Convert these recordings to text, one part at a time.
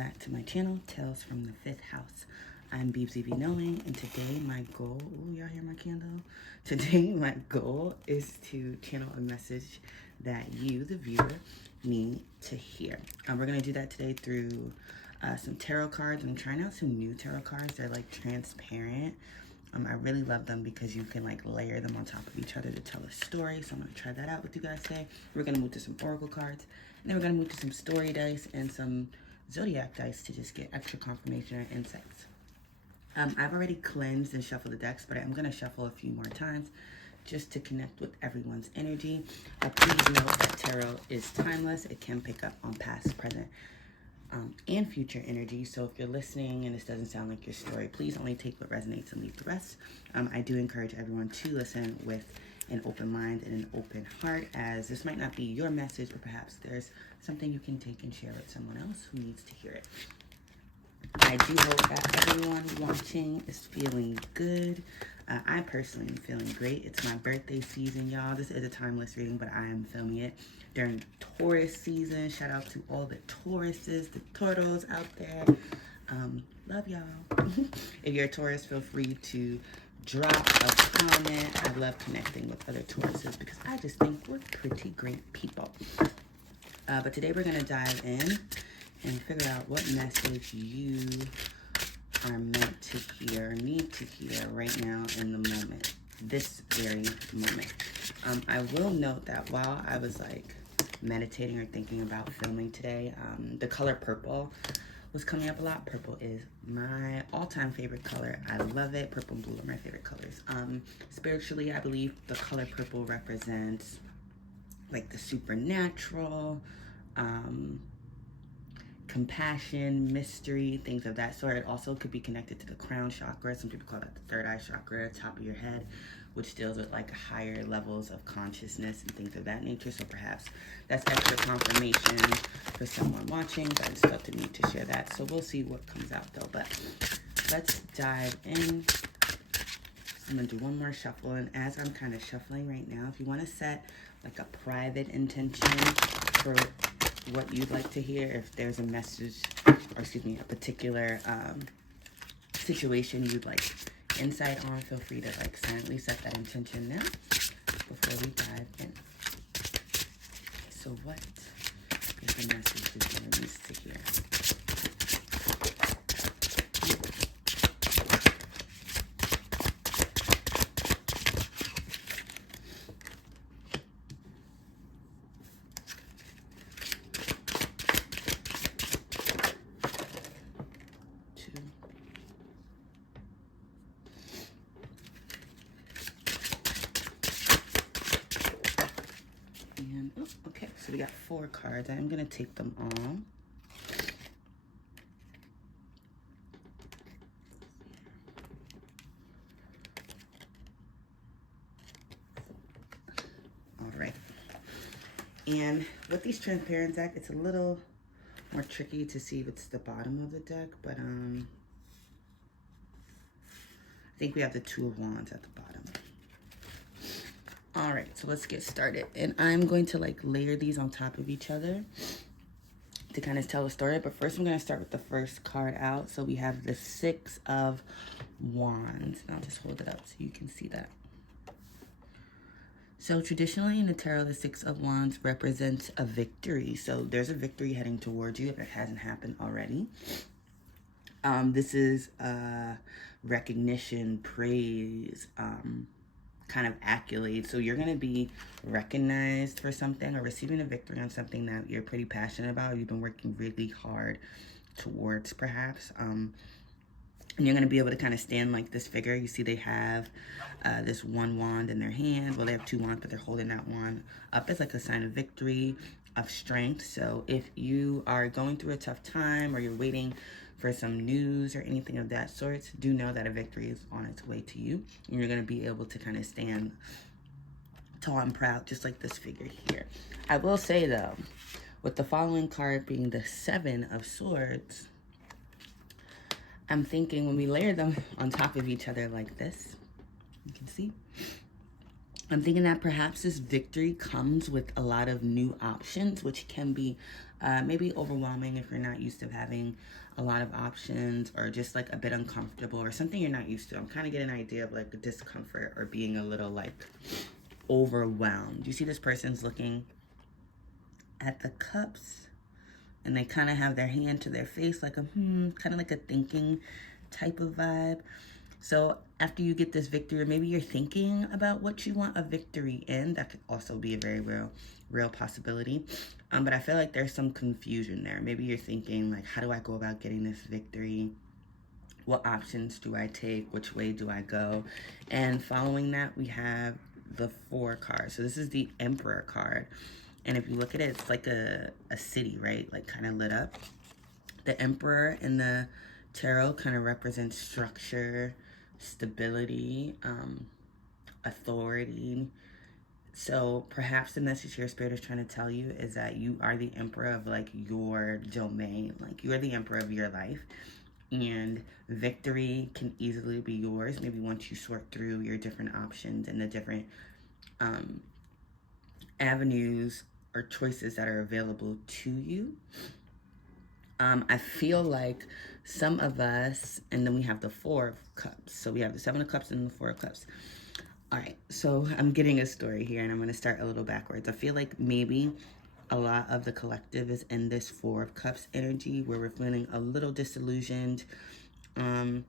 back to my channel, Tales from the Fifth House. I'm Beebsy V Knowing, and today my goal, ooh, y'all hear my candle? Today my goal is to channel a message that you, the viewer, need to hear. We're gonna do that today through some tarot cards. I'm trying out some new tarot cards. They're like transparent. I really love them because you can like layer them on top of each other to tell a story. So I'm gonna try that out with you guys today. We're gonna move to some oracle cards, and then we're gonna move to some story dice and some zodiac dice to just get extra confirmation or insights. I've already cleansed and shuffled the decks, but I'm gonna shuffle a few more times just to connect with everyone's energy. Please note that tarot is timeless. It can pick up on past, present, and future energy. So if you're listening and this doesn't sound like your story, please only take what resonates and leave the rest. I do encourage everyone to listen with an open mind and an open heart, as this might not be your message, but perhaps there's something you can take and share with someone else who needs to hear it. I do hope that everyone watching is feeling good. I personally am feeling great. It's my birthday season, y'all. This is a timeless reading, but I am filming it during Taurus season. Shout out to all the Tauruses, the turtles out there. Love y'all. If you're a Taurus, feel free to drop a comment. I love connecting with other Tauruses because I just think we're pretty great people. But today we're gonna dive in and figure out what message you are meant to hear, need to hear right now in the moment, this very moment. I will note that while I was like meditating or thinking about filming today, the color purple was coming up a lot. Purple is my all-time favorite color. I love it. Purple and blue are my favorite colors. Spiritually, I believe the color purple represents like the supernatural, compassion, mystery, things of that sort. It also could be connected to the crown chakra. Some people call that the third eye chakra, top of your head, which deals with like higher levels of consciousness and things of that nature. So perhaps that's extra confirmation for someone watching, but I just felt the need to share that. So we'll see what comes out though. But let's dive in. I'm gonna do one more shuffle, and as I'm kind of shuffling right now, if you want to set like a private intention for what you'd like to hear, if there's a message, or excuse me, a particular situation you'd like insight on, feel free to like silently set that intention now before we dive in. So what is the message that you needs to hear? Okay, so we got 4 cards. I'm gonna take them all. All right. And with these transparent decks, it's a little more tricky to see if it's the bottom of the deck, but I think we have the 2 of Wands at the bottom. All right, so let's get started. And I'm going to like layer these on top of each other to kind of tell a story. But first I'm going to start with the first card out. So we have the 6 of Wands. And I'll just hold it up so you can see that. So traditionally in the tarot, the 6 of Wands represents a victory. So there's a victory heading towards you if it hasn't happened already. This is recognition, praise, kind of accolades. So you're going to be recognized for something or receiving a victory on something that you're pretty passionate about, you've been working really hard towards perhaps. And you're going to be able to kind of stand like this figure. You see they have this 1 wand in their hand. Well, they have 2 wands, but they're holding that wand up as like a sign of victory, of strength. So if you are going through a tough time or you're waiting for some news or anything of that sort, do know that a victory is on its way to you. And you're going to be able to kind of stand tall and proud, just like this figure here. I will say though, with the following card being the 7 of Swords, I'm thinking when we layer them on top of each other like this, you can see, I'm thinking that perhaps this victory comes with a lot of new options, which can be maybe overwhelming if you're not used to having a lot of options, or just like a bit uncomfortable or something you're not used to. I'm kind of getting an idea of like discomfort or being a little like overwhelmed. You see this person's looking at the cups, and they kind of have their hand to their face like a kind of like a thinking type of vibe. So after you get this victory, or maybe you're thinking about what you want a victory in, that could also be a very real possibility. But I feel like there's some confusion there. Maybe you're thinking like, how do I go about getting this victory? What options do I take? Which way do I go? And following that, we have the 4 cards. So this is the Emperor card. And if you look at it, it's like a city, right? Like kind of lit up. The Emperor in the tarot kind of represents structure, stability, authority. So perhaps the message your spirit is trying to tell you is that you are the emperor of like your domain. Like you are the emperor of your life. And victory can easily be yours. Maybe once you sort through your different options and the different avenues or choices that are available to you. I feel like some of us, and then we have the 4 of Cups. So we have the 7 of Cups and the 4 of Cups. All right, so I'm getting a story here, and I'm going to start a little backwards. I feel like maybe a lot of the collective is in this 4 of Cups energy, where we're feeling a little disillusioned, a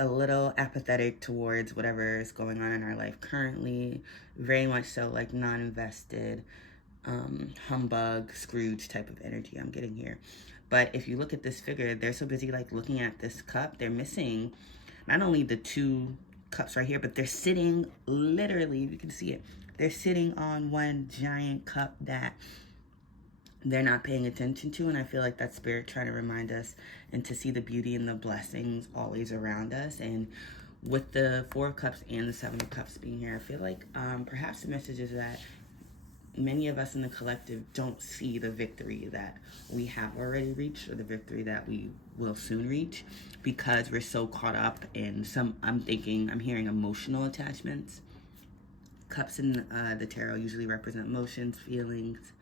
little apathetic towards whatever is going on in our life currently, very much so like non-invested, humbug, Scrooge type of energy I'm getting here. But if you look at this figure, they're so busy like looking at this cup, they're missing not only the 2 cups right here, but they're sitting literally, you can see it, they're sitting on one giant cup that they're not paying attention to. And I feel like that's spirit trying to remind us and to see the beauty and the blessings always around us. And with the 4 of Cups and the 7 of Cups being here, I feel like perhaps the message is that many of us in the collective don't see the victory that we have already reached, or the victory that we will soon reach, because we're so caught up in I'm hearing emotional attachments. Cups in the tarot usually represent emotions, feelings,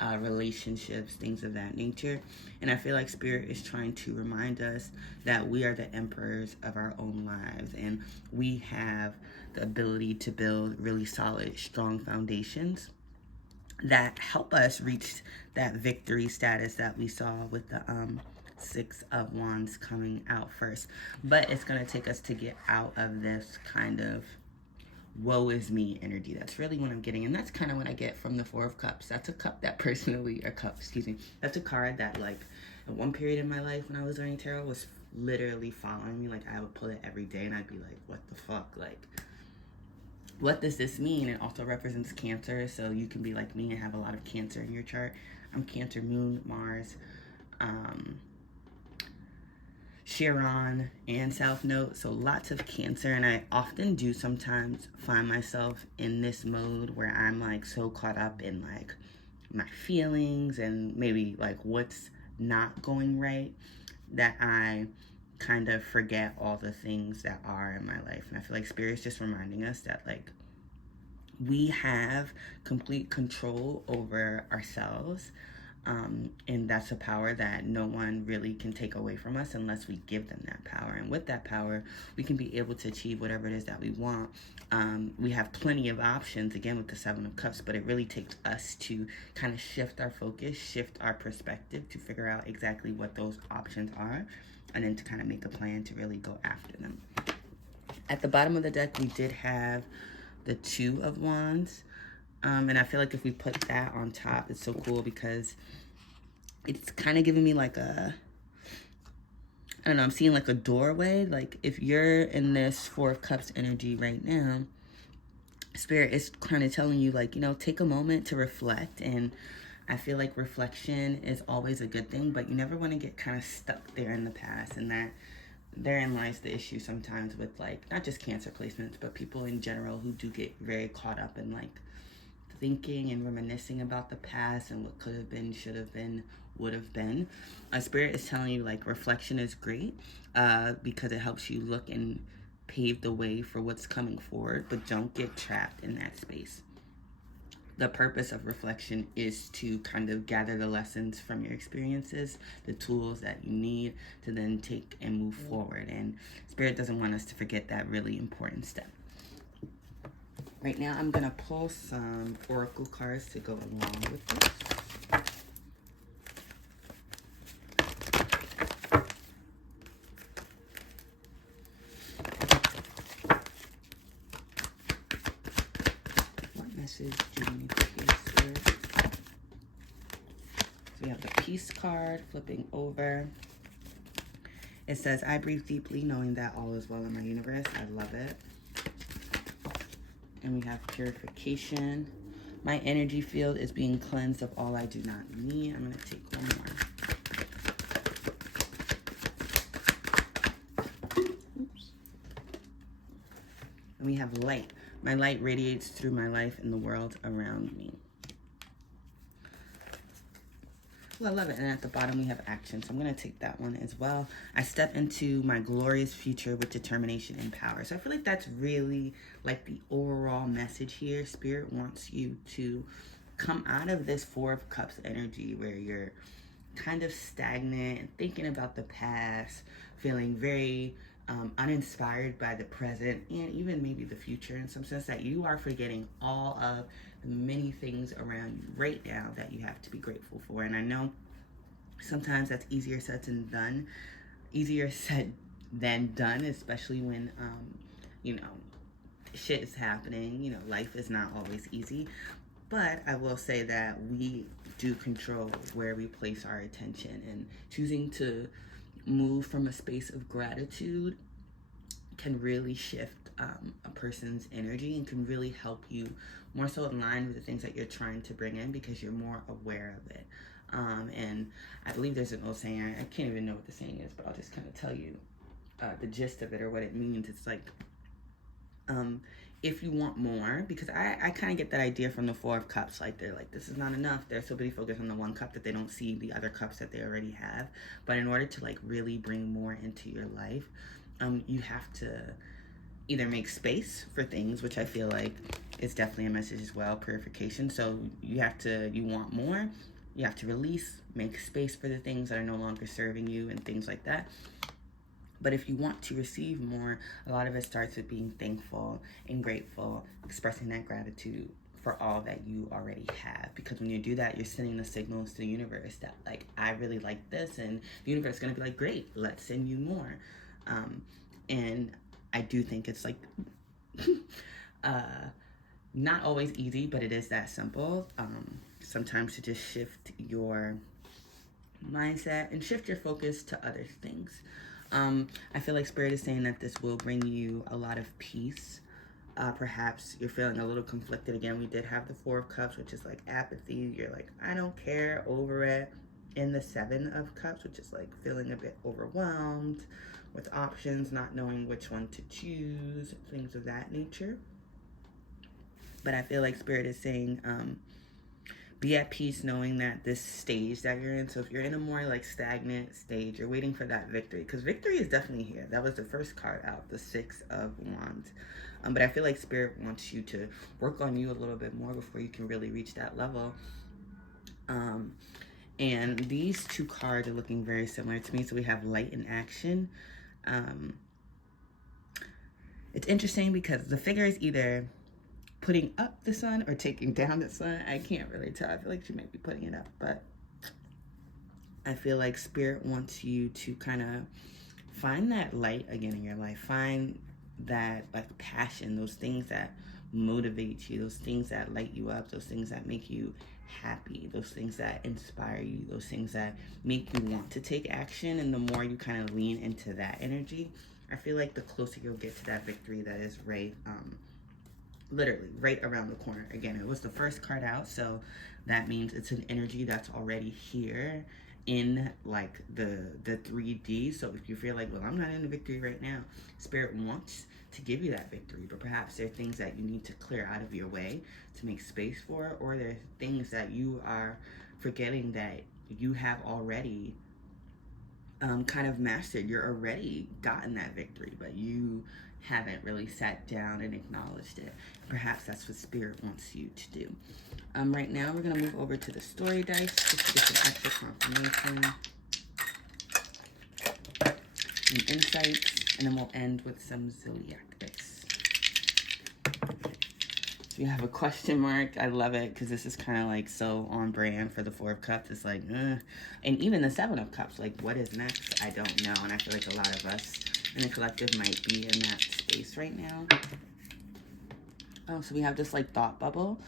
relationships, things of that nature. And I feel like spirit is trying to remind us that we are the emperors of our own lives, and we have the ability to build really solid, strong foundations that help us reach that victory status that we saw with the 6 of Wands coming out first. But it's going to take us to get out of this kind of woe is me energy. That's really what I'm getting. And that's kind of what I get from the 4 of Cups. That's a cup that that's a card that like at one period in my life when I was learning tarot was literally following me. Like I would pull it every day and I'd be like, what the fuck? Like, what does this mean? It also represents Cancer, so you can be like me and have a lot of Cancer in your chart. I'm Cancer, Moon, Mars, Chiron, and South Node, so lots of Cancer. And I often do sometimes find myself in this mode where I'm like so caught up in like my feelings and maybe like what's not going right that I kind of forget all the things that are in my life. And I feel like spirit's just reminding us that like we have complete control over ourselves, and that's a power that no one really can take away from us unless we give them that power. And with that power, we can be able to achieve whatever it is that we want. We have plenty of options, again, with the 7 of Cups, but it really takes us to kind of shift our focus, shift our perspective to figure out exactly what those options are, and then to kind of make a plan to really go after them. At the bottom of the deck, we did have the 2 of Wands. And I feel like if we put that on top, it's so cool because it's kind of giving me like I don't know, I'm seeing like a doorway. Like if you're in this 4 of Cups energy right now, spirit is kind of telling you like, take a moment to reflect. And I feel like reflection is always a good thing, but you never want to get kind of stuck there in the past. And that therein lies the issue sometimes with like, not just Cancer placements, but people in general who do get very caught up in like thinking and reminiscing about the past and what could have been, should have been, would have been. Spirit is telling you like reflection is great because it helps you look and pave the way for what's coming forward, but don't get trapped in that space. The purpose of reflection is to kind of gather the lessons from your experiences, the tools that you need to then take and move forward. And Spirit doesn't want us to forget that really important step. Right now, I'm going to pull some oracle cards to go along with this. Message do you need to hear, Spirit? So we have the Peace card flipping over. It says, I breathe deeply knowing that all is well in my universe. I love it. And we have Purification. My energy field is being cleansed of all I do not need. I'm going to take one more. Oops. And we have Light. My light radiates through my life and the world around me. Well, I love it. And at the bottom, we have Action. So I'm going to take that one as well. I step into my glorious future with determination and power. So I feel like that's really like the overall message here. Spirit wants you to come out of this Four of Cups energy where you're kind of stagnant and thinking about the past, feeling very uninspired by the present and even maybe the future, in some sense, that you are forgetting all of the many things around you right now that you have to be grateful for. And I know sometimes that's easier said than done, especially when shit is happening. Life is not always easy. But I will say that we do control where we place our attention, and choosing to move from a space of gratitude can really shift a person's energy and can really help you more so in line with the things that you're trying to bring in, because you're more aware of it. And I believe there's an old saying, I can't even know what the saying is, but I'll just kind of tell you the gist of it or what it means. It's like, if you want more, because I kind of get that idea from the Four of Cups, like they're like, this is not enough. They're so busy focused on the one cup that they don't see the other cups that they already have. But in order to like really bring more into your life, you have to either make space for things, which I feel like is definitely a message as well, purification. So you want more, you have to release, make space for the things that are no longer serving you and things like that. But if you want to receive more, a lot of it starts with being thankful and grateful, expressing that gratitude for all that you already have. Because when you do that, you're sending the signals to the universe that, like, I really like this, and the universe is going to be like, great, let's send you more. And I do think it's like not always easy, but it is that simple. Sometimes to just shift your mindset and shift your focus to other things. I feel like Spirit is saying that this will bring you a lot of peace. Perhaps you're feeling a little conflicted. Again, we did have the Four of Cups, which is like apathy. You're like, I don't care, over it. In the Seven of Cups, which is like feeling a bit overwhelmed with options, not knowing which one to choose, things of that nature. But I feel like Spirit is saying, be at peace knowing that this stage that you're in, so if you're in a more like stagnant stage, you're waiting for that victory, because victory is definitely here. That was the first card out, the Six of Wands. But I feel like Spirit wants you to work on you a little bit more before you can really reach that level. And these two cards are looking very similar to me. So we have Light and Action. It's interesting because the figure is either putting up the sun or taking down the sun. I can't really tell. I feel like she might be putting it up, but I feel like Spirit wants you to kind of find that light again in your life. Find that like passion, those things that motivate you, those things that light you up, those things that make you happy, those things that inspire you, those things that make you want to take action. And the more you kind of lean into that energy, I feel like the closer you'll get to that victory that is literally right around the corner. Again, it was the first card out, so that means it's an energy that's already here in like the 3D. So if you feel like, well, I'm not in the victory right now, Spirit wants to give you that victory, but perhaps there are things that you need to clear out of your way to make space for, or there are things that you are forgetting that you have already kind of mastered. You're already gotten that victory, but you haven't really sat down and acknowledged it. Perhaps that's what Spirit wants you to do. Right now, we're going to move over to the story dice just to get some extra confirmation and insights, and then we'll end with some zodiac dice. So we have a question mark. I love it because this is kind of like so on brand for the Four of Cups. It's like, and even the Seven of Cups, like what is next? I don't know. And I feel like a lot of us in the collective might be in that space right now. Oh, so we have this like thought bubble.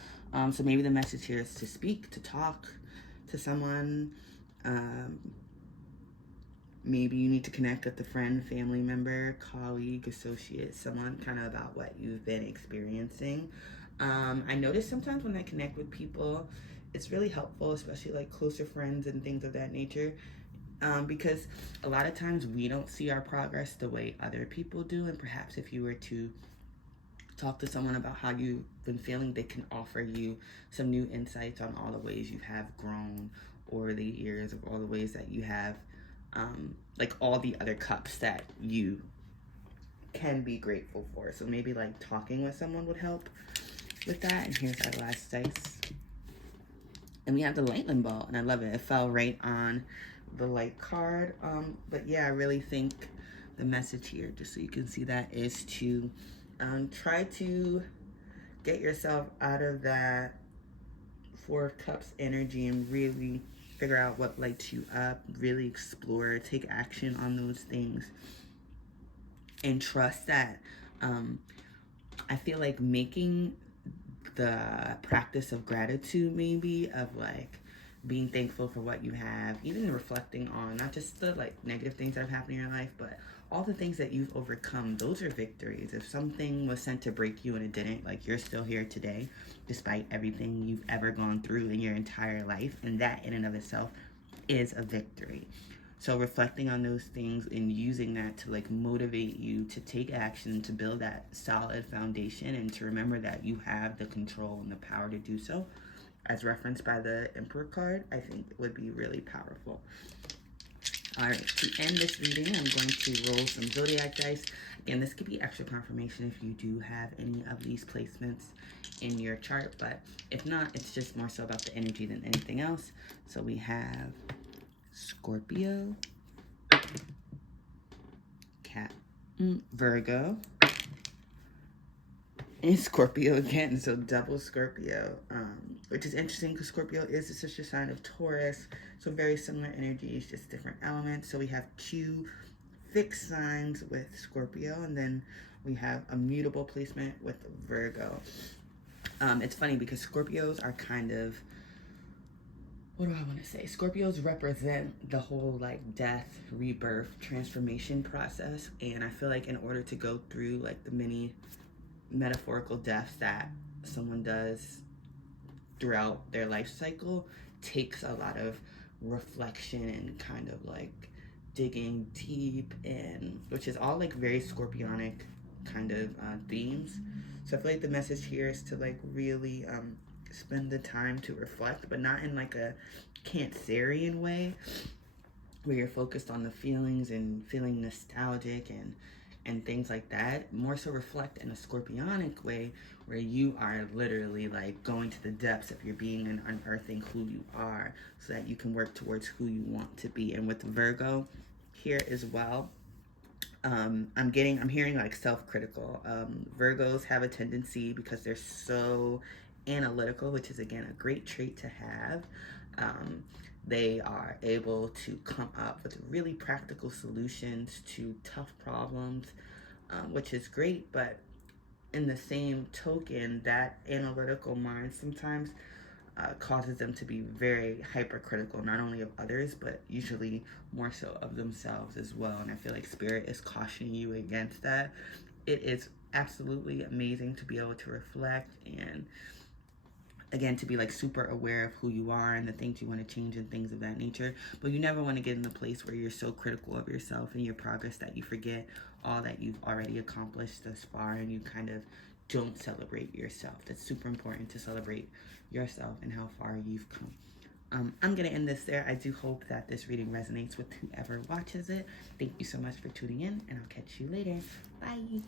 So maybe the message here is to speak, to talk to someone. Maybe you need to connect with a friend, family member, colleague, associate, someone kind of about what you've been experiencing. I notice sometimes when I connect with people, it's really helpful, especially like closer friends and things of that nature. Because a lot of times we don't see our progress the way other people do. And perhaps if you were to talk to someone about how you've been feeling, they can offer you some new insights on all the ways you have grown over the years, of all the ways that you have, like all the other cups that you can be grateful for. So maybe like talking with someone would help with that. And here's our last dice. And we have the lightning bolt, and I love it. It fell right on the light card. But yeah, I really think the message here, just so you can see that, is to try to get yourself out of that Four of Cups energy and really figure out what lights you up, really explore, take action on those things, and trust that I feel like making the practice of gratitude, maybe, of like being thankful for what you have, even reflecting on not just the like negative things that have happened in your life, but all the things that you've overcome. Those are victories. If something was sent to break you and it didn't, like you're still here today despite everything you've ever gone through in your entire life, and that in and of itself is a victory. So reflecting on those things and using that to like motivate you to take action, to build that solid foundation, and to remember that you have the control and the power to do so, as referenced by the Emperor card, I think would be really powerful. All right, to end this reading, I'm going to roll some zodiac dice. Again, this could be extra confirmation if you do have any of these placements in your chart, but if not, it's just more so about the energy than anything else. So we have Scorpio, Virgo, and Scorpio again, so double Scorpio, which is interesting because Scorpio is a sister sign of Taurus, so very similar energies, just different elements. So we have two fixed signs with Scorpio, and then we have a mutable placement with Virgo. It's funny because Scorpios are kind of, what do I want to say? Scorpios represent the whole like death, rebirth, transformation process. And I feel like in order to go through like the many metaphorical deaths that someone does throughout their life cycle, takes a lot of reflection and kind of like digging deep, and which is all like very Scorpionic kind of themes. So I feel like the message here is to like really spend the time to reflect, but not in like a Cancerian way where you're focused on the feelings and feeling nostalgic and things like that. More so reflect in a Scorpionic way where you are literally like going to the depths of your being and unearthing who you are so that you can work towards who you want to be. And with Virgo here as well, I'm hearing like self-critical. Virgos have a tendency, because they're so analytical, which is again a great trait to have. They are able to come up with really practical solutions to tough problems, which is great. But in the same token, that analytical mind sometimes causes them to be very hypercritical, not only of others, but usually more so of themselves as well. And I feel like Spirit is cautioning you against that. It is absolutely amazing to be able to reflect and, again, to be like super aware of who you are and the things you want to change and things of that nature. But you never want to get in a place where you're so critical of yourself and your progress that you forget all that you've already accomplished thus far, and you kind of don't celebrate yourself. That's super important, to celebrate yourself and how far you've come. I'm going to end this there. I do hope that this reading resonates with whoever watches it. Thank you so much for tuning in, and I'll catch you later. Bye.